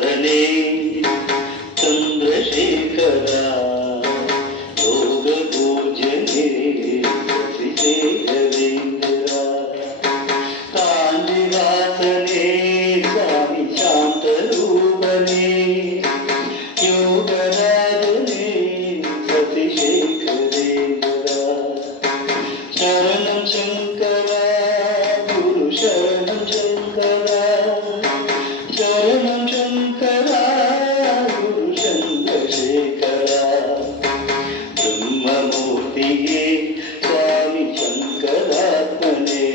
माधने चंद्रशेखरा योगपूजने श्रीशेखरेन्द्रा कांजिवासने स्वामी शांतरूपने योगराजने सतिशेखरेन्द्रा शरणं शंकरा गुरु शरणं शंकरा शरणं शंकरा गुरु चंद्रशेखरा ब्रह्ममूर्तिये स्वामी शंकरात्मने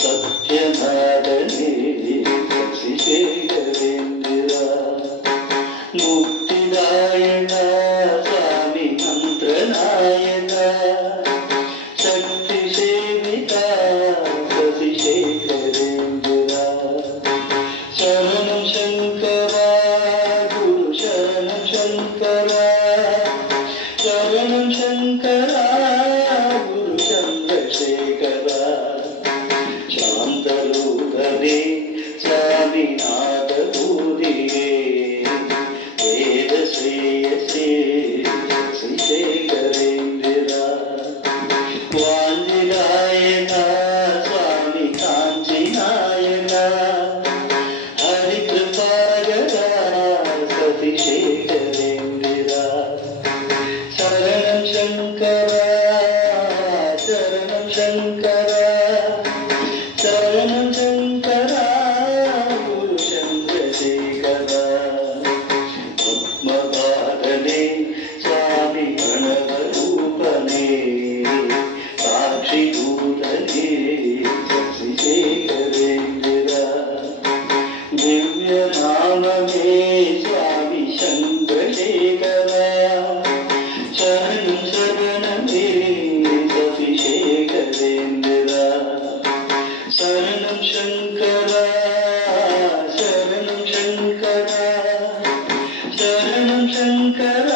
सत्यनादने शशिशेखरेन्द्रा मुक्तिदायक स्वामी मंत्रनायक शक्तिसेविता शशिशेखरेन्द्रा शरणं शंकरा गुरु शरणं शंकरा शरणं शंकरा गुरु चंद्रशेखरा शांतरूपने स्वामी नादभूरिये वेदश्रेयसे श्रीशेखरेन्द्रा वाञ्छिनायक स्वामी काञ्चीनायक हरिकृपागरा सतिशेखरेन्द्रा शरणं शंकरा शरणं शंकरा शरणं शंकरा गुरु चंद्रशेखरा पद्मपादने स्वामी गणवरूपने साक्षिभूतने शशिशेखरेन्द्रा दिव्यनाममे स्वामी चंद्रशेखरा शरणं शरणमे शशिशेखरेन्द्रा शरणं शंकरा शरणं शंकरा शरणं शंकरा